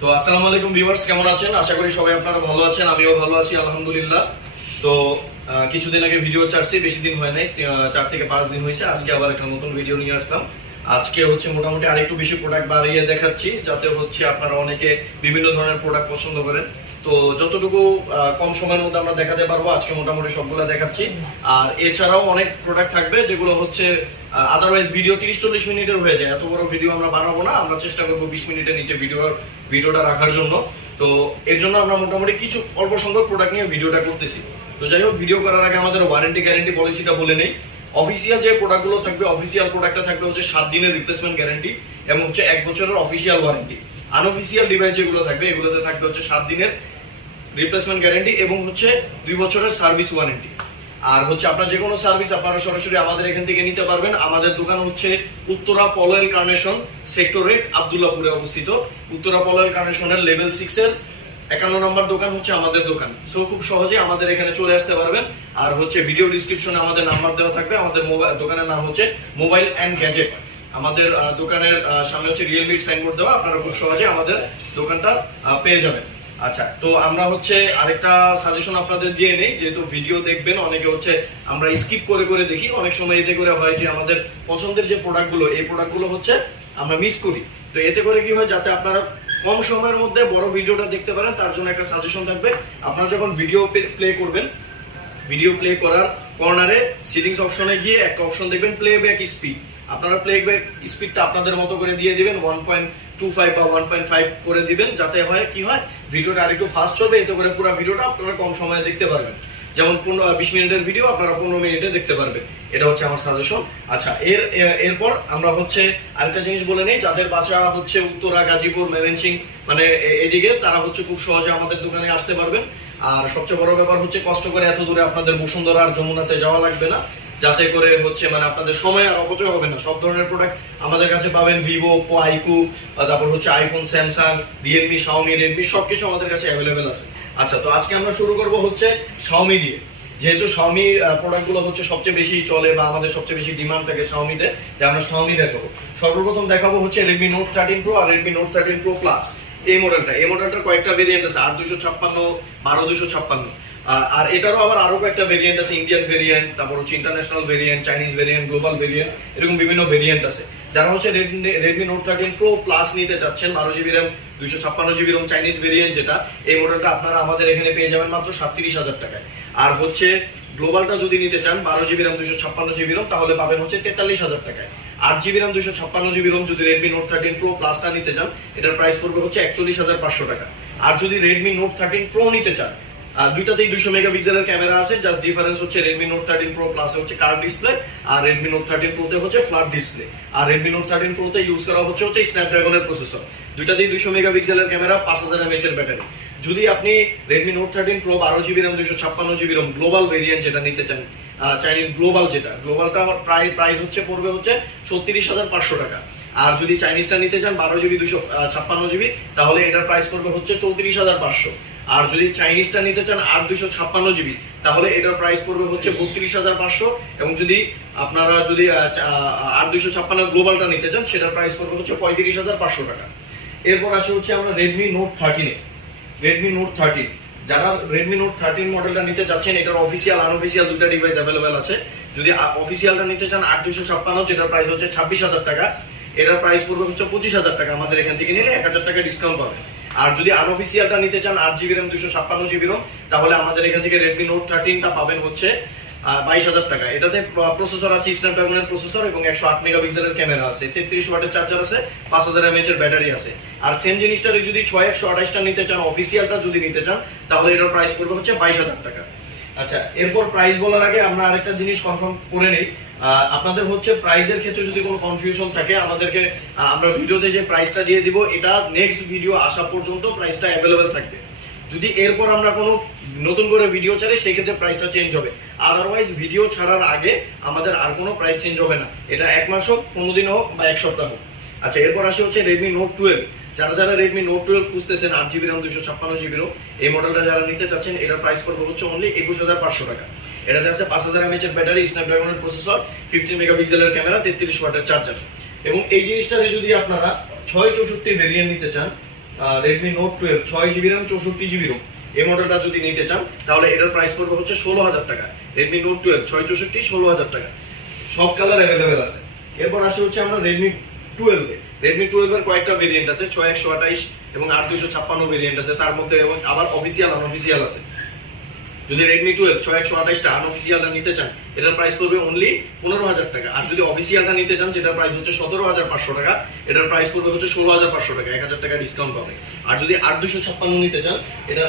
তো আসসালামু আলাইকুম ভিউয়ার্স, কেমন আছেন? আশা করি সবাই আপনারা ভালো আছেন, আমিও ভালো আছি আলহামদুলিল্লাহ। তো কিছুদিন আগে ভিডিও ছাড়ছি, বেশি দিন হয় নাই, 4 থেকে 5 দিন হয়েছে। আজকে আবার একটা নতুন ভিডিও নিয়ে আসলাম। আজকে হচ্ছে মোটামুটি আরেকটু বেশি প্রোডাক্ট বাড়িয়ে দেখাচ্ছি, যাতে হচ্ছে আপনারা অনেকে বিভিন্ন ধরনের প্রোডাক্ট পছন্দ করেন। তো যতটুকু কম সময়ের মধ্যে আমরা দেখাতে পারবো আজকে মোটামুটি সবগুলো দেখাচ্ছি। আর এছাড়াও অনেক প্রোডাক্ট থাকবে যেগুলো হচ্ছে আদারওয়াইজ ভিডিও 30-40 মিনিটের হয়ে যায়। এত বড় ভিডিও আমরা বানাবো না, আমরা চেষ্টা করবো 20 মিনিটের নিচে ভিডিওটা রাখার জন্য। তো এর জন্য আমরা মোটামুটি কিছু অল্প সংখ্যক প্রোডাক্ট নিয়ে ভিডিওটা করতেছি। তো যাই হোক, ভিডিও করার আগে আমাদের ওয়ারেন্টি গ্যারান্টি পলিসিটা বলে নেই। অফিসিয়াল যে প্রোডাক্টগুলো থাকবে, অফিসিয়াল প্রোডাক্টটা থাকবে হচ্ছে 7 দিনের রিপ্লেসমেন্ট গ্যারান্টি এবং হচ্ছে 1 বছরের অফিসিয়াল ওয়ারেন্টি। আনঅফিসিয়াল ডিভাইস যেগুলো থাকবে এগুলোতে থাকবে হচ্ছে 7 দিনের রিপ্লেসমেন্ট গ্যারান্টি এবং হচ্ছে 2 বছরের সার্ভিস ওয়ারেন্টি। আর হচ্ছে আপনার যে কোনো সার্ভিস আপনারা সরাসরি আমাদের এখান থেকে নিতে পারবেন। আমাদের দোকান হচ্ছে উত্তরা পলয়েল কার্নেশন সেক্টর 8 আব্দুল্লাহপুরে অবস্থিত। উত্তরা পলয়েল কার্নেশনের লেভেল 6 এর 51 নম্বর দোকান হচ্ছে আমাদের দোকান। সো খুব সহজে আমাদের এখানে চলে আসতে পারবেন। আর হচ্ছে ভিডিও ডিসক্রিপশনে আমাদের নাম্বার দেওয়া থাকবে। আমাদের দোকানের নাম হচ্ছে মোবাইল অ্যান্ড গ্যাজেট। আমাদের দোকানের সামনে হচ্ছে রিয়েলমির সাইনবোর্ড দেওয়া, আপনারা খুব সহজে আমাদের দোকানটা পেয়ে যাবেন। আচ্ছা, তো আমরা হচ্ছে আরেকটা সাজেশন আপনাদের দিয়ে নেই। যেহেতু ভিডিও দেখবেন অনেকে হচ্ছে আমরা স্কিপ করে করে দেখি, অনেক সময় এতে করে হয় যে আমাদের পছন্দের যে প্রোডাক্টগুলো এই প্রোডাক্টগুলো হচ্ছে আমরা মিস করি। তো এতে করে কি হয়, যাতে আপনারা কম সময়ের মধ্যে বড় ভিডিওটা দেখতে পারেন তার জন্য একটা সাজেশন থাকবে। আপনারা যখন ভিডিও প্লে করবেন, ভিডিও প্লে করার কর্নারে সিটিংস অপশনে গিয়ে একটা অপশন দেখবেন প্লেব্যাক স্পিড। আপনারা প্লেব্যাক স্পিডটা আপনাদের মতো করে দিয়ে দিবেন, 1.25 বা 1.5 করে দিবেন, যাতে হয় কি হয় ভিডিওটা আরেকটু ফাস্ট চলবে। এতে করে পুরো ভিডিওটা আপনারা কম সময়ে দেখতে পারবেন। যেমন 20 মিনিটের ভিডিও আপনারা 15 মিনিটে দেখতে পারবেন। এটা হচ্ছে আমার সাজেশন। আচ্ছা, এরপর আমরা হচ্ছে আরেকটা জিনিস বলে নেই, যাদের বাসা হচ্ছে উত্তরা, গাজীপুর, ময়মনসিংহ মানে এদিকে, তারা হচ্ছে খুব সহজে আমাদের দোকানে আসতে পারবেন। আর সবচেয়ে বড় ব্যাপার হচ্ছে কষ্ট করে এত দূরে আপনাদের বসুন্ধরা আর যমুনাতে যাওয়া লাগবে না, যাতে করে হচ্ছে মানে আপনাদের সময় আর অপচয় হবে না। সব ধরনের প্রোডাক্ট আমাদের কাছে পাবেন, ভিভো, ওপো, আইকু, তারপর হচ্ছে iPhone, Samsung, Realme, Xiaomi, Redmi সবকিছু আমাদের কাছে অ্যাভেলেবেল আছে। আচ্ছা, তো আজকে আমরা শুরু করব হচ্ছে শাওমি দিয়ে। যেহেতু শাওমি প্রোডাক্টগুলো হচ্ছে সবচেয়ে বেশি চলে বা আমাদের সবচেয়ে বেশি ডিমান্ড থাকে শাওমিতে, তাই আমরা শাওমি দেখাবো। সর্বপ্রথম দেখাবো হচ্ছে রেডমি নোট 13 প্রো আর রেডমি নোট 13 প্রো প্লাস। এই মডেলটার কয়েকটা ভেরিয়েন্ট আছে, 8256, 12256। আর এটারও আরো কয়েকটা ভেরিয়েন্ট আছে, ইন্ডিয়ান ভেরিয়েন্ট, তারপর হচ্ছে international variant, Chinese variant, global variant, এরকম বিভিন্ন ভেরিয়েন্ট আছে। যারা হচ্ছে রেডমি নোট 13 প্রো প্লাস নিতে চাচ্ছেন, 12 GB RAM, 256 GB RAM, Chinese variant যেটা, এই মডেলটা আপনারা আমাদের এখানে পেয়ে যাবেন মাত্র 37,000 টাকায়। আর হচ্ছে গ্লোবালটা যদি নিতে চান, 12 জিবি র্যাম, 256 জিবি র্যাম, তাহলে পাবেন হচ্ছে 43,000 টাকায়। 8 জিবি র্যাম, 256 জিবি র্যাম যদি রেডমি নোট 13 প্রো প্লাসটা নিতে চান, এটার প্রাইস পড়বে হচ্ছে 41,500 টাকা। আর যদি রেডমি নোট 13 প্রো নিতে চান, দুইটাতেই 200 মেগাপিক্সেলের ক্যামেরা আছে, জাস্ট ডিফারেন্স হচ্ছে রেডমি নোট 13 প্রো প্লাসে হচ্ছে কার্ভ ডিসপ্লে আর রেডমি নোট 13 প্রোতে হচ্ছে ফ্ল্যাট ডিসপ্লে। আর রেডমি নোট 13 প্রোতে ইউজ করা হচ্ছে স্ন্যাপড্রাগনের প্রসেসর। দুইটাতেই 200 মেগাপিক্সেলের ক্যামেরা, 5000 mAh এর ব্যাটারি। যদি আপনি Redmi note 13 pro 12 GB RAM, 256 GB RAM global variant যেটা নিতে চান, চাইনিজ গ্লোবাল যেটা, গ্লোবালটা প্রাইস হচ্ছে পড়বে হচ্ছে 36,500 টাকা। আর যদি চাইনিজটা নিতে চান 12 জিবি 256 জিবি, তাহলে এটার প্রাইস পড়বে হচ্ছে 34,500। আর যদি চাইনিজটা নিতে চান 8 256 জিবি, তাহলে এটার প্রাইস পড়বে হচ্ছে 32,500। এবং যদি আপনারা 8 256 গ্লোবালটা নিতে চান, সেটার প্রাইস পড়বে হচ্ছে 35,500 টাকা। এরপর আসে হচ্ছে আমরা রেডমি নোট 13। রেডমি নোট 13, যারা রেডমি নোট 13 মডেলটা নিতে চাচ্ছেন, এটার অফিসিয়াল আনঅফিসিয়াল দুটো ডিভাইস অ্যাভেলেবেল আছে। যদি অফিসিয়ালটা নিতে চান 8 256, যেটার প্রাইস হচ্ছে 26,000 টাকা, এটার প্রাইস পড়বে হচ্ছে 25,000 টাকা। আমাদের এখান থেকে নিলে 1,000 টাকা ডিসকাউন্ট পাবেন। আর যদি আনঅফিসিয়ালটা নিতে চান 8 জিবি র্যাম, 256 জিবি র্যাম, তাহলে আমাদের এখান থেকে রেডমি নোট 13টা পাবেন হচ্ছে 22,000 টাকা। এটাতে প্রসেসর আছে স্ন্যাপড্রাগনের প্রসেসর এবং 108 মেগাপিক্সেলের ক্যামেরা আছে, 33 ওয়াটের চার্জার আছে, 5000 mAh এর ব্যাটারি আছে। আর সেম জিনিসটার যদি 6128টা নিতে চান, অফিসিয়ালটা যদি নিতে চান, তাহলে এটার প্রাইস পড়বে হচ্ছে 22,000 টাকা। আচ্ছা, এরপর প্রাইস বলার আগে আমরা আরেকটা জিনিস কনফার্ম করে নেই। আপনাদের হচ্ছে প্রাইসের ক্ষেত্রে যদি কোনো কনফিউশন থাকে, আমাদেরকে আমরা ভিডিওতে যে প্রাইসটা দিয়ে দিব, এটা নেক্সট ভিডিও আসা পর্যন্ত প্রাইসটা অ্যাভেলেবেল থাকবে। যদি এরপর আমরা কোনো নতুন করে ভিডিও ছাড়ি, সেই ক্ষেত্রে প্রাইসটা চেঞ্জ হবে। আদারওয়াইজ ভিডিও ছাড়ার আগে আমাদের আর কোনো প্রাইস চেঞ্জ হবে না, এটা 1 মাস হোক, 15 দিন হোক বা 1 সপ্তাহ হোক। আচ্ছা, এরপর আসে হচ্ছে রেডমি নোট 12। যারা রেডমি নোট 12 খুঁজতেছেন, 8 জিবি র্যাম, 256 জিবি র্যাম, এই মডেলটা যারা নিতে চাচ্ছেন, এটার প্রাইস পড়বে হচ্ছে অনলি 21,500 টাকা। এটাতে আছে 5000 mAh এর ব্যাটারি, স্ন্যাপড্রাগনের প্রসেসর, 15 মেগাপিক্সেলের ক্যামেরা, 33 ওয়াটের চার্জার। এবং এই জিনিসটাতে যদি আপনারা 664 ভেরিয়েন্ট নিতে চান, Redmi note 12 6GB RAM 64GB ROM, এই মডেলটা যদি নিতে চান তাহলে এটার প্রাইস পড়বে হচ্ছে 16,000 টাকা। রেডমি নোট 12 664 16,000 টাকা, সব কালার অ্যাভেলেবেল আছে। এরপর আসে হচ্ছে আমরা রেডমি 12 রেডমি 12 এর কয়েকটা ভেরিয়েন্ট আছে, 6128 এবং 8256 ভেরিয়েন্ট আছে তার মধ্যে, এবং আবার অফিসিয়াল আনঅফিসিয়াল আছে। যদি রেডমি 12 6128 টা আনঅফিসিয়ালটা নিতে চান এটার প্রাইস পড়বে অনলি 15,000 টাকা। আর যদি অফিসিয়ালটা নিতে চান যেটার প্রাইস হচ্ছে 17,500 টাকা, এটার প্রাইস পড়বে হচ্ছে 16,500 টাকা, 1000 টাকা ডিসকাউন্ট পাবে। আর যদি 8256 নিতে চান এটার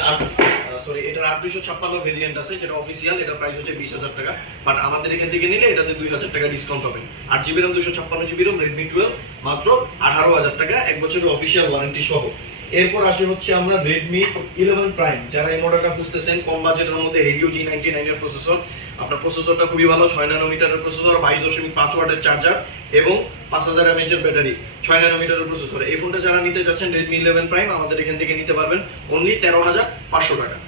এটার 8256 ভেরিয়েন্ট আছে যেটা অফিসিয়াল, এটার প্রাইস হচ্ছে 20,000 টাকা, বাট আমাদের এখান থেকে নিলে এটাতে 2,000 টাকা ডিসকাউন্ট পাবেন। 8GB RAM 256GB ROM Redmi 12 মাত্র 18,000 টাকা, 1 বছরের অফিসিয়াল ওয়ারেন্টি সহ। এরপর আসে হচ্ছে আমরা রেডমি 11 প্রাইম, যারা এই মডেলটা খুঁজতেছেন কম বাজেটের মধ্যে, Helio G99 এর প্রসেসর, আপনার প্রসেসরটা খুবই ভালো, 6 ন্যানোমিটারের প্রসেসর, 22.5 ওয়াটের চার্জার এবং 5000 mAh এর ব্যাটারি, 6 ন্যানোমিটারের প্রসেসর। এই ফোনটা যারা নিতে যাচ্ছেন রেডমি 11 প্রাইম আমাদের এখান থেকে নিতে পারবেন অনলি 13,500 টাকা।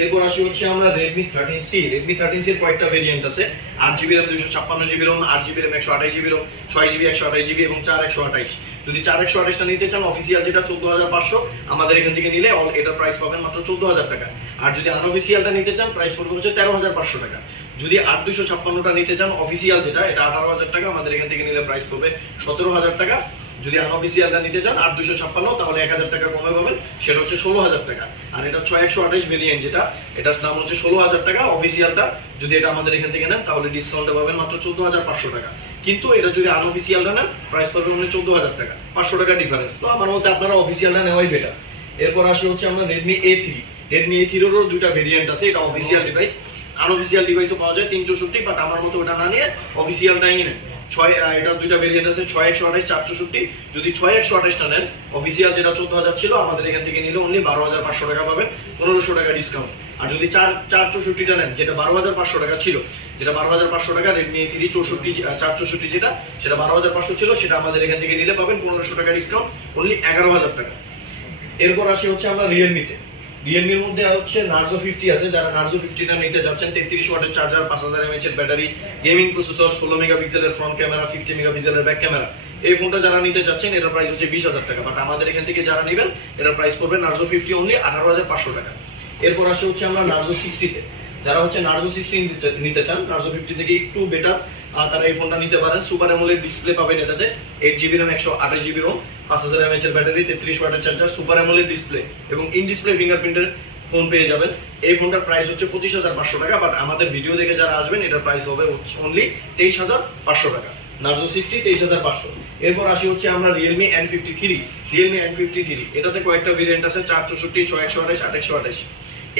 এরপর আসি হচ্ছে আমরা রেডমি 13C। রেডমি 13C এর কয়েকটা ভেরিয়েন্ট আছে, 8GB RAM 256GB ROM, 8GB RAM 128GB ROM, 6GB 128GB এবং 4 128। যদি 4 128 টা নিতে চান অফিসিয়াল যেটা 14,500, আমাদের এখান থেকে নিলে এটার প্রাইস পাবেন মাত্র 14,000 টাকা। আর যদি আনঅফিসিয়ালটা নিতে চান প্রাইস পড়বে হচ্ছে 13,500 টাকা। যদি 8256 টা নিতে চান অফিসিয়াল যেটা, এটা 18,000 টাকা, আমাদের এখান থেকে নিলে প্রাইস পড়বে 17,000 টাকা। যদি আনঅফিসিয়ালটা নিতে চান 8256 তাহলে 1000 টাকা কমে পাবেন, সেটা হচ্ছে 16,000 টাকা। আর এটা 6 128 ভেরিয়েন্ট যেটা, এটার দাম হচ্ছে 16,000 টাকা। অফিসিয়ালটা যদি এটা আমাদের এখান থেকে নেন তাহলে ডিসকাউন্টে পাবেন মাত্র 14,500 টাকা। কিন্তু এটা যদি আনঅফিসিয়ালটা নেন প্রাইস পাবেন মানে 14,000 টাকা, 500 টাকা ডিফারেন্স। তো আমার মতে আপনারা অফিসিয়ালটা নেওয়াই বেটার। এরপর আসলে হচ্ছে আমরা রেডমি A3। রেডমি A3 এরও দুইটা ভেরিয়েন্ট আছে, এটা অফিসিয়াল ডিভাইস, আনঅফিসিয়াল ডিভাইসও পাওয়া যায় 364, বাট আমার মতো ওটা না নিয়ে অফিসিয়ালটাই নেন। এটার দুইটা ভেরিয়েন্ট আছে, 6 128 464। যদি 6 128 টা নেন অফিসিয়াল যেটা 14,000 ছিল, আমাদের এখান থেকে নিলে অনলি 12,500 টাকা পাবেন, 1500 টাকা ডিসকাউন্ট। আর যদি 4 464 টা নেন যেটা 12,500 টাকা ছিল, যেটা 12,500 টাকা রেডমি A3 464 যেটা, সেটা 12,500 ছিল, সেটা আমাদের এখান থেকে নিলে পাবেন 1500 টাকা ডিসকাউন্ট, অনলি 11,000 টাকা। এরপর আসি হচ্ছে আমরা রিয়েলমিতে। রিয়েলমির মধ্যে হচ্ছে নার্জো 50 আছে, যারা নার্জো 50 টা নিতে যাচ্ছেন, 33 ওয়াটের চার্জার, 5000 mAh এর ব্যাটারি, গেমিং প্রসেসর, 16 মেগাপিক্সেলের ফ্রন্ট ক্যামেরা, 50 মেগাপিক্সেলের ব্যাক ক্যামেরা। এই ফোনটা যারা নিতে যাচ্ছেন এটার প্রাইস হচ্ছে 20,000 টাকা, বাট আমাদের এখান থেকে যারা নেবেন এটার প্রাইস পড়বে নার্জো 50 অনলি 18,500 টাকা। এরপর আসে হচ্ছে আমরা নার্জো 60 তে। যারা হচ্ছে নার্জো 60 নিতে চান, নার্জো 50 থেকে একটু বেটার, তারা এই ফোনটা নিতে পারেন। সুপার অ্যামোলেড ডিসপ্লে পাবেন এটাতে, 8GB RAM 128GB ROM, 5000 mAh এর ব্যাটারি, 33 ওয়াটের চার্জার, সুপার অ্যামোলেড ডিসপ্লে এবং ইন ডিসপ্লে ফিঙ্গারপ্রিন্টের ফোন পেয়ে যাবেন। এই ফোনটার প্রাইস হচ্ছে 25,500 টাকা, বাট আমাদের ভিডিও দেখে যারা আসবেন এটার প্রাইস হবে অনলি 23,500 টাকা। নার্জো 60 23,500। এরপর আসি হচ্ছে আমরা রিয়েলমি N53। রিয়েলমি N53 এটাতে কয়েকটা ভেরিয়েন্ট আছে, 464, 6 128, 8 128।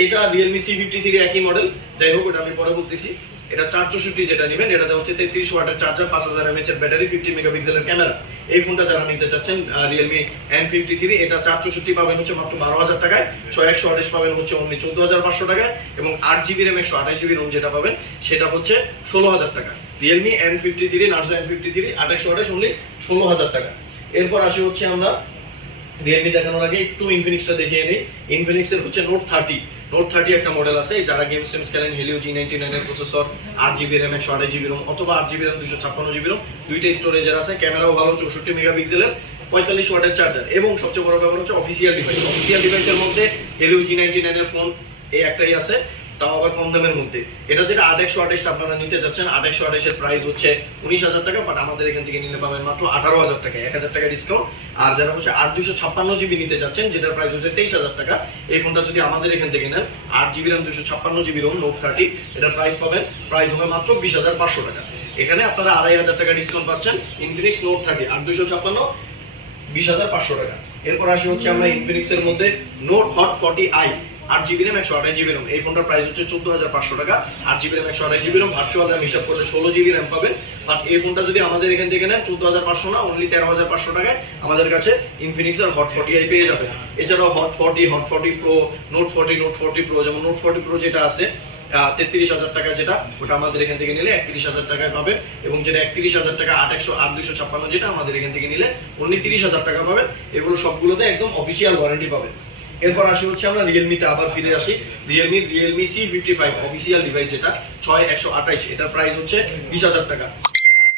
এটা রিয়েলমি C53 একই মডেল, যাই হোক ওটা আমি পরে বলতেছি। এটা 464 যেটা নেবেন এটাতে হচ্ছে 33 ওয়াটের চার্জার, 5000 mAh এর ব্যাটারি, 50 মেগাপিক্সেলের ক্যামেরা। এই ফোনটা যারা নিতে চাচ্ছেন রিয়েলমি N53, এটা 464 পাবেন হচ্ছে মাত্র 12,000 টাকায়, 6 128 পাবেন হচ্ছে অনলি 14,500 টাকায়, এবং 8GB RAM 128GB ROM যেটা পাবেন সেটা হচ্ছে 16,000 টাকা। Realme N53 Narzo N53 8 128 only 16,000 টাকা। এরপর আসি হচ্ছে আমরা রিয়েলমি দেখানোর আগে একটু ইনফিনিক্সটা দেখিয়ে নিই। ইনফিনিক্সের হচ্ছে নোট 30। নোট 30 একটা মডেল আছে, যারা গেমস টেমস খেলেন, Helio G99 এর processor, 8GB RAM 128GB ROM অথবা 8GB RAM 256GB ROM, দুইটাই স্টোরেজের আছে, ক্যামেরাও ভালো, 64 মেগাপিক্সেলের, 45 ওয়াটের চার্জার, এবং সবচেয়ে বড় ব্যাপার হচ্ছে অফিসিয়াল ডিভাইস। অফিসিয়াল ডিভাইসের মধ্যে Helio G99 এর ফোন এই একটাই আছে, তাও আবার কম দামের মধ্যে। এটা যেটা 8 128 আপনারা নিতে যাচ্ছেন, 8 128 এর প্রাইস হচ্ছে 19,000 টাকা, বাট আমাদের এখান থেকে নিলে পাবেন মাত্র 18,000 টাকা, 1000 টাকা ডিসকাউন্ট। আর যারা হচ্ছে 8256GB নিতে যাচ্ছেন যেটার প্রাইস হচ্ছে 23,000 টাকা, এই ফোনটা যদি আমাদের এখান থেকে নেন 8GB RAM 256GB ROM note 30, এটার প্রাইস পাবেন, প্রাইস হবে মাত্র 20,500 টাকা। এখানে আপনারা 2,500 টাকা ডিসকাউন্ট পাচ্ছেন। ইনফিনিক্স নোট 30 8256 20,500 টাকা। এরপর আসি হচ্ছে আমরা ইনফিনিক্সের মধ্যে note hot 40i, 8GB RAM 128GB ROM। এই ফোনটার প্রাইস হচ্ছে 14,500 টাকা। 8GB RAM 128GB ROM, virtual RAM হিসাব করলে 16GB RAM পাবেন। বাট এই ফোনটা যদি আমাদের এখান থেকে নেন 14,500 না, অনলি 13,500 টাকায় আমাদের কাছে ইনফিনিক্সের হট 40i পেয়ে যাবেন। এছাড়াও hot 40, hot 40 pro, note 40, note 40 pro, যেমন নোট 40 প্রো যেটা আছে 33,000 টাকা, যেটা ওটা আমাদের এখান থেকে নিলে 31,000 টাকায় পাবেন, এবং যেটা 31,000 টাকা 8,256 যেটা আমাদের এখান থেকে নিলে অনলি 30,000 টাকা পাবেন। এগুলো সবগুলোতে একদম অফিসিয়াল ওয়ারেন্টি পাবেন। এরপর আসি হচ্ছে আমরা রিয়েলমিতে আবার ফিরে আসি। রিয়েলমি C55 অফিসিয়াল ডিভাইস যেটা 6 128, এটার প্রাইস হচ্ছে 20,000 টাকা।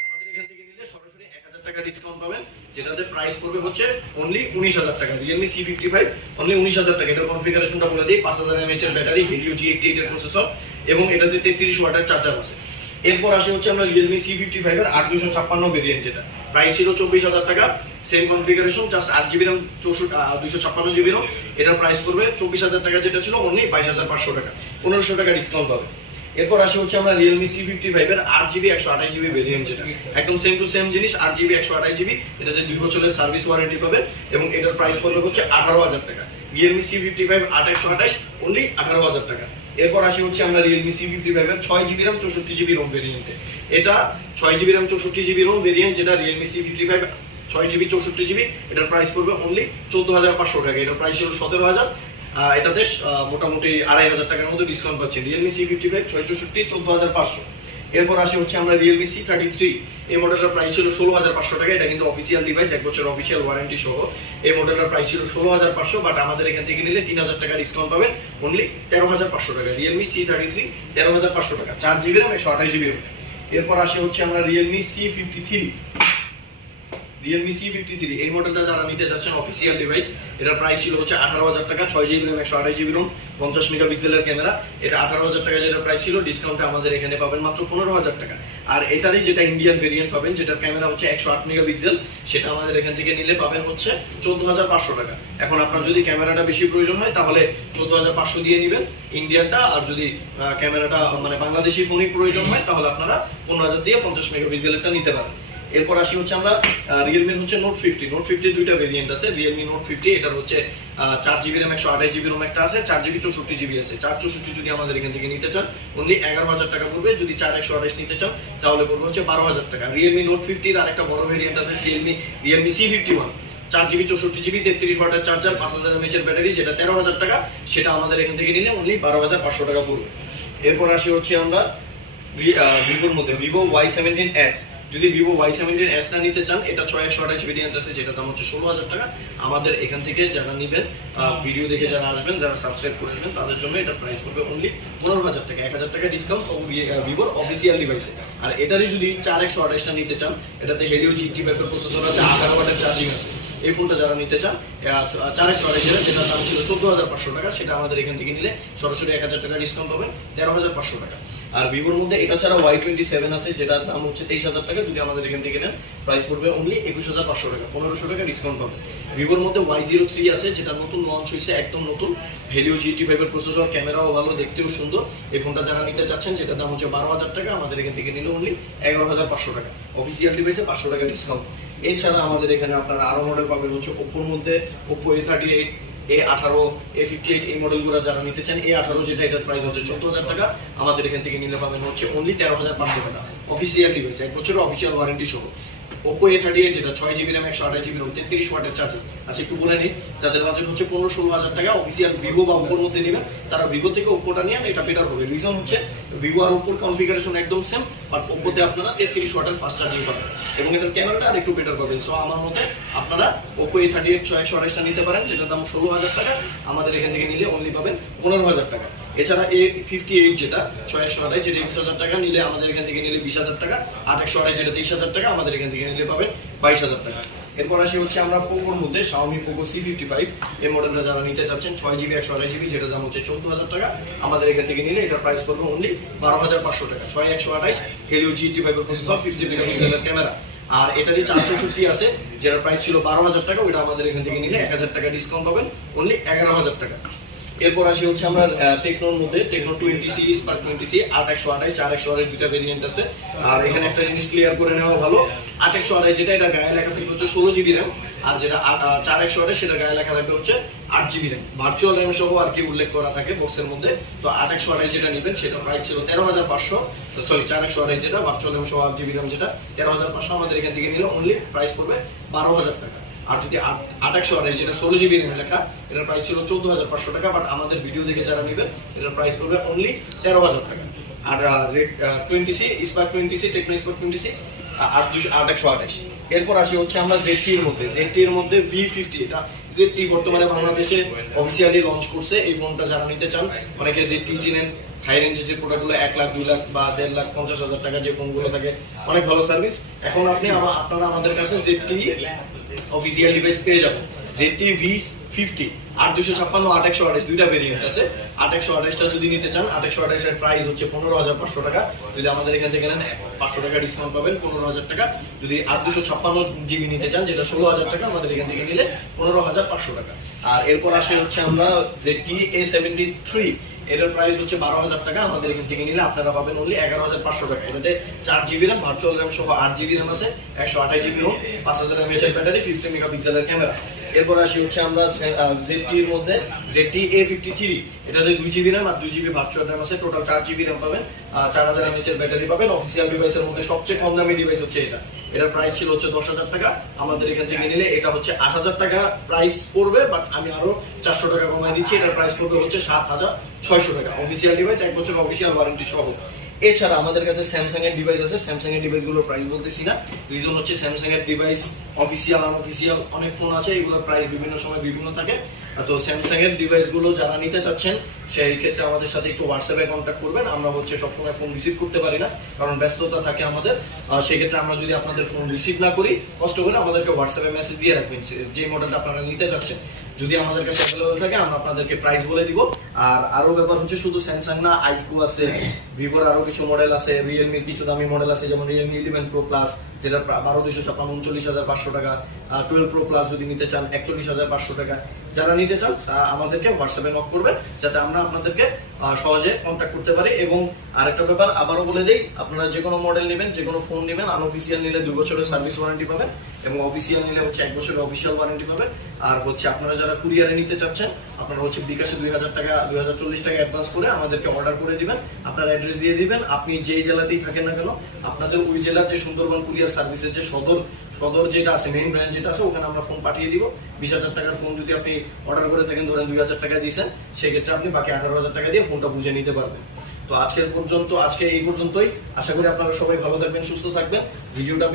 আমাদের এখান থেকে নিলে সরাসরি 1,000 টাকা ডিসকাউন্ট পাবেন, যেটাতে প্রাইস পড়বে হচ্ছে অনলি 19,000 টাকা। Realme C55 অনলি 19,000 টাকা। এটার কনফিগারেশনটা বলে দিই, 5000 mAh এর ব্যাটারি, Helio G88 এর প্রসেসর এবং এটাতে 33 ওয়াটের চার্জার আছে। এরপর আসে হচ্ছে আমরা Realme C55 এর 8256 ভেরিয়েন্ট, যেটা প্রাইস ছিল 24,000 টাকা। Same configuration, just 8GB RAM 256GB ROM। এটার প্রাইস পড়বে 24,000 টাকা, যেটা ছিল অনলি 22,500 টাকা, 1500 টাকা ডিসকাউন্ট পাবে। এরপর আসে হচ্ছে আমরা Realme C55 এর 8GB 128GB ভেরিয়েন্ট, যেটা একদম সেম টু সেম জিনিস, 8GB 128GB। এটাতে 2 বছরের সার্ভিস ওয়ারেন্টি পাবে এবং এটার প্রাইস পড়বে হচ্ছে 18,000 টাকা। Realme C55 8/128 অনলি 18,000 টাকা। এরপর আসি হচ্ছে আমরা Realme C55 এর 6GB RAM 64GB ROM ভেরিয়েন্টে। এটা 6GB RAM 64GB ROM variant, যেটা Realme C55 6GB 64GB। এটার প্রাইস পড়বে অনলি 14,500 টাকা। এটার প্রাইস ছিল 17,000। এটাতে মোটামুটি 2,500 টাকার মতো ডিসকাউন্ট পাচ্ছেন। Realme C55 664 14,500। এরপর আসে হচ্ছে আমরা Realme C33। এই মডেলের প্রাইস ছিল 16,500 টাকা। এটা কিন্তু অফিসিয়াল ডিভাইস, 1 বছর অফিসিয়াল ওয়ারেন্টি সহ। এই মডেলের প্রাইস ছিল 16,500, বাট আমাদের এখান থেকে নিলে 3,000 টাকা ডিসকাউন্ট পাবেন, অনলি 13,500 টাকা। Realme C33 13,500 টাকা, 4GB RAM 128GB RAM। এরপর আসে হচ্ছে আমরা Realme C53। Realme C53 এই মডেলটা যারা নিতে যাচ্ছেন, অফিসিয়াল ডিভাইস, এটার প্রাইস ছিল হচ্ছে 18,000 টাকা, 6GB RAM 128GB ROM, 50 মেগাপিক্সেলের ক্যামেরা। এটা 18,000 টাকা যেটা প্রাইস ছিল, ডিসকাউন্টে আমাদের এখানে পাবেন মাত্র 15,000 টাকা। আর এটারই যেটা ইন্ডিয়ান ভেরিয়েন্ট পাবেন, যেটার ক্যামেরা হচ্ছে 108 মেগাপিক্সেল, সেটা আমাদের এখান থেকে নিলে পাবেন হচ্ছে 14,500 টাকা। এখন আপনার যদি ক্যামেরাটা বেশি প্রয়োজন হয় তাহলে 14,500 দিয়ে নেবেন ইন্ডিয়ানটা, আর যদি ক্যামেরাটা মানে বাংলাদেশি ফোনই প্রয়োজন হয় তাহলে আপনারা 15,000 দিয়ে 50 মেগাপিক্সেলেরটা নিতে পারেন। এরপর আসি হচ্ছে আমরা Realme হচ্ছে Note 50। Note 50 দুইটা ভেরিয়েন্ট আছে। Realme Note 50 এটার হচ্ছে 4GB RAM 128GB ROM একটা আছে, 4GB 64GB আছে। 464 যদি আমাদের এখান থেকে নিতে চান অনলি 11,000 টাকা পড়বে। যদি 4/128 নিতে চান তাহলে পড়বে হচ্ছে 12,000 টাকা। Realme Note 50 এর আরেকটা বড় ভেরিয়েন্ট আছে Realme C51, 4GB 64GB 33 ওয়াটের চার্জার, 5000 mAh এর ব্যাটারি, যেটা 13,000 টাকা। সেটা আমাদের এখান থেকে নিলে অনলি 12,500 টাকা পড়বে। এরপর আসি হচ্ছে আমরা ভিভোর মধ্যে Vivo Y17s। যদি Vivo Y17s টা নিতে চান, এটা 6/128 ভেরিয়েন্ট আছে, যেটা দাম হচ্ছে 16,000 টাকা। আমাদের এখান থেকে যারা নেবেন, ভিডিও দেখে যারা আসবেন, যারা সাবস্ক্রাইব করে নেবেন, তাদের জন্য এটা প্রাইস পড়বে অনলি 15,000 টাকা, 1,000 টাকা ডিসকাউন্ট ভিভোর অফিসিয়াল ডিভাইসে। আর এটারই যদি 4/128 টা নিতে চান, এটাতে Helio G85 এর প্রসেসর আছে, 18 ওয়াটের চার্জিং আছে। এই ফোনটা যারা নিতে চান 4/128 যেটা দাম ছিল 14,500 টাকা, সেটা আমাদের এখান থেকে নিলে সরাসরি 1,000 টাকা ডিসকাউন্ট পাবেন, 13,500 টাকা। আর ভিভোর মধ্যে এটা ছাড়া Y27 আছে, যেটার দাম হচ্ছে 23,000 টাকা। যদি আমাদের এখান থেকে নেন প্রাইস পড়বে অনলি 21,500 টাকা, 1,500 টাকা ডিসকাউন্ট পাবেন। ভিভোর মধ্যে Y03 আছে, যেটা নতুন লঞ্চ হয়েছে, একদম নতুন। Helio G85 এর প্রসেসর, ক্যামেরাও ভালো, দেখতেও সুন্দর। এই ফোনটা যারা নিতে চাচ্ছেন, যেটা দাম হচ্ছে 12,000 টাকা, আমাদের এখান থেকে নিলে অনলি 11,500 টাকা, অফিসিয়াল ডিভাইসে 500 টাকা ডিসকাউন্ট। এছাড়া আমাদের এখানে আপনারা আরো মডেল পাবেন হচ্ছে Oppoর মধ্যে Oppo A38, A18, A58 এই মডেলগুলো যারা নিতে চান। A18 যেটা, এটার প্রাইস হচ্ছে 14,000 টাকা, আমাদের এখান থেকে নিলে পাবেন হচ্ছে অনলি 13,500 টাকা, অফিসিয়াল ডিভাইস, 1 বছরের অফিসিয়াল ওয়ারেন্টি সহ। Oppo A38 যেটা 6GB RAM 128GB ROM 33 ওয়াটের চার্জার আছে। একটু বলে নিই, যাদের বাজেট হচ্ছে 15-16,000 টাকা, অফিসিয়াল ভিভো বা Oppoর মধ্যে নেবেন, তারা ভিভো থেকে Oppoটা নিয়ে এটা বেটার হবে। রিজন হচ্ছে ভিভো আর Oppoর কনফিগারেশন একদম সেম, বাট Oppoতে আপনারা 33 ওয়াটের ফাস্ট চার্জিং পাবেন এবং এটার ক্যামেরাটা আরেকটু বেটার পাবেন। সো আমার মতে আপনারা Oppo A38 6/128 টা নিতে পারেন, যেটার দাম 16,000 টাকা, আমাদের এখান থেকে নিলে অনলি পাবেন 15,000 টাকা। এছাড়া A58 যেটা 6/128, যেটা 21,000 টাকা, নিলে আমাদের এখান থেকে নিলে 20,000 টাকা। 8/128 যেটা 23,000 টাকা, আমাদের এখান থেকে নিলে পাবেন 22,000 টাকা। এরপর আসি হচ্ছে আমরা পোকোর মধ্যে Xiaomi Poco C55। এই মডেলটা যারা নিতে চাচ্ছেন, 6GB 128GB, যেটা দাম হচ্ছে 14,000 টাকা, আমাদের এখান থেকে নিলে এটার প্রাইস পড়বে অনলি 12,500 টাকা, 6/128 Helio G85 এর প্রসেসর, 50 মেগাপিক্সেলের ক্যামেরা। আর এটারই 464 আছে, যেটার প্রাইস ছিল 12,000 টাকা, ওইটা আমাদের এখান থেকে নিলে 1,000 টাকা ডিসকাউন্ট পাবেন, অনলি 11,000 টাকা। এরপর আসি হচ্ছে আমরা টেকনোর মধ্যে Tecno 20C, Spark 20C 8/128, 4/128 দুইটা ভেরিয়েন্ট আছে। আর এখানে একটা জিনিস ক্লিয়ার করে নেওয়া ভালো, 8/128 যেটা, এটা গায়ে লেখা থাকবে হচ্ছে 16GB RAM, আর যেটা 4/128 সেটা গায়ে লেখা থাকবে হচ্ছে 8GB RAM, ভার্চুয়াল RAM সহ আর কি উল্লেখ করা থাকে বক্সের মধ্যে। তো 8/128 যেটা নেবেন, সেটা প্রাইস ছিল 13,500, সরি 4/128 যেটা ভার্চুয়াল RAM সহ 8GB RAM যেটা 13,500, আমাদের এখান থেকে নিলে অনলি প্রাইস পড়বে 12,000 টাকা। আর যদি 8/128 যেটা 16GB RAM লেখা, এটার প্রাইস ছিল 14,500 টাকা, বাট আমাদের ভিডিও দেখে যারা নেবেন এটার প্রাইস পড়বে অনলি 13,000 টাকা। আর red 20C, Spark 20C, Tecno Spark 20C 8/128। এরপর আসি হচ্ছে আমরা ZT এর মধ্যে V50। এটা ZT বর্তমানে বাংলাদেশে অফিসিয়ালি লঞ্চ করছে। এই ফোনটা যারা নিতে চান, অনেকে ZT চিনেন, হাই রেঞ্জের যে প্রোডাক্টগুলো 1 লাখ 2 লাখ বা 1.5 লাখ 50,000 টাকা যে ফোনগুলো থাকে, অনেক ভালো সার্ভিস। এখন আপনারা আমাদের কাছে ZTE অফিসিয়াল ডিভাইস পেয়ে যাবেন। ZTE V50 8256 8128 দুইটা ভেরিয়েন্ট আছে। 8128টা যদি নিতে চান, 8128 এর প্রাইস হচ্ছে 15,500 টাকা। যদি আমাদের এখান থেকে নেন 500 টাকা ডিসকাউন্ট পাবেন, 15,000 টাকা। যদি 8256 জিবি নিতে চান, যেটা 16,000 টাকা, আমাদের এখান থেকে নিলে 15,500 টাকা। আর এরপর আসে হচ্ছে আমরা ZTE A73, এটার প্রাইস হচ্ছে 12,000 টাকা। আমাদের এখান থেকে নিলে আপনারা পাবেন অনলি 11,500 টাকা। এটাতে 4 জিবি র্যাম, ভার্চুয়াল র্যাম সহ 8 জিবি র্যাম আছে, 128 জিবি রোম, 5000 mAh এর ব্যাটারি, 50 মেগাপিক্সেলের ক্যামেরা। এরপর আসি হচ্ছে আমরা ZTE এর মধ্যে ZTE A53, এটাতে 2 জিবি র্যাম আর 2 জিবি ভার্চুয়াল র্যাম আছে, টোটাল 4 জিবি র্যাম পাবেন, 4000 mAh এর ব্যাটারি পাবেন। অফিসিয়াল ডিভাইসের মধ্যে সবচেয়ে কম দামি ডিভাইস হচ্ছে এটা। এটার প্রাইস ছিল হচ্ছে 10,000 টাকা। আমাদের এখান থেকে নিলে এটা হচ্ছে 8,000 টাকা প্রাইস পড়বে, বাট আমি আরো 400 টাকা কমাই দিচ্ছি। এটার প্রাইস পড়বে হচ্ছে 7,600 টাকা। অফিসিয়াল ডিভাইস, 1 বছর অফিসিয়াল ওয়ারেন্টি সহ। এছাড়া আমাদের কাছে স্যামসাং এর ডিভাইস আছে। স্যামসাং এর ডিভাইসগুলোর প্রাইস বলতেছি না, রিজন হচ্ছে স্যামসাং এর ডিভাইস অফিসিয়াল আনঅফিসিয়াল অনেক ফোন আছে, এগুলোর প্রাইস বিভিন্ন সময় বিভিন্ন থাকে। তো স্যামসাং এর ডিভাইসগুলো যারা নিতে চাচ্ছেন, সেই ক্ষেত্রে আমাদের সাথে একটু হোয়াটসঅ্যাপে কন্ট্যাক্ট করবেন। আমরা হচ্ছে সবসময় ফোন রিসিভ করতে পারি না, কারণ ব্যস্ততা থাকে আমাদের। সেই ক্ষেত্রে আমরা যদি আপনাদের ফোন রিসিভ না করি, কষ্ট করে আমাদেরকে হোয়াটসঅ্যাপে মেসেজ দিয়ে রাখবেন যে মডেলটা আপনারা নিতে চাচ্ছেন। যদি আমাদের কাছে অ্যাভেলেবল থাকে, আমরা আপনাদেরকে প্রাইস বলে দিব। আর আরো ব্যাপার হচ্ছে, শুধু স্যামসাং না, আইকু আছে, ভিভোর আরো কিছু মডেল আছে, রিয়েলমির কিছু দামি মডেল আছে, যেমন রিয়েলমি 11 প্রো প্লাস, যেটা 12,256 39,500 টাকা। 12 প্রো প্লাস যদি নিতে চান 41,500 টাকা। যারা নিতে চান আমাদেরকে হোয়াটসঅ্যাপে নক করবেন, যাতে আমরা আপনাদেরকে সহজে কন্ট্যাক্ট করতে পারি। এবং আরেকটা ব্যাপার আবারও বলে দেই, আপনারা যে কোনো মডেল নেবেন, যে কোনো ফোন নেবেন, আনঅফিসিয়াল নিলে 2 বছরের সার্ভিস ওয়ারেন্টি পাবেন, এবং অফিসিয়াল নিলে হচ্ছে 1 বছরের অফিসিয়াল ওয়ারেন্টি পাবেন। আর হচ্ছে আপনারা যারা কুরিয়ারে নিতে চাচ্ছেন, আপনারা হচ্ছে বিকাশে 2,000 টাকা 2,040 টাকা অ্যাডভান্স করে আমাদেরকে অর্ডার করে দিবেন। আপনার অ্যাড্রেস দিয়ে দিবেন, আপনি যেই জেলাতেই থাকেন না কেন, আপনাদের ওই জেলার যে সুন্দরবন কুরিয়ার সার্ভিসের যে সদর যেটা আছে, মেইন ব্রাঞ্চ যেটা আছে, ওখানে আমরা ফোন পাঠিয়ে দিব। 20,000 টাকার ফোন যদি আপনি অর্ডার করে থাকেন, ধরেন 2,000 টাকা দিয়েছেন, সেক্ষেত্রে আপনি বাকি 18,000 টাকা দিয়ে ফোনটা বুঝে নিতে পারবেন। তো আজকে এই পর্যন্তই। আশা করি আপনারা সবাই ভালো থাকবেন, সুস্থ থাকবেন। ভিডিওটা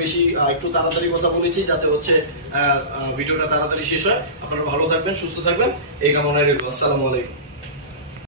একটু তাড়াতাড়ি কথা বলেছি, যাতে হচ্ছে ভিডিওটা তাড়াতাড়ি শেষ হয়। আপনারা ভালো থাকবেন, সুস্থ থাকবেন, এই কামনায় রইল। আসসালামু আলাইকুম।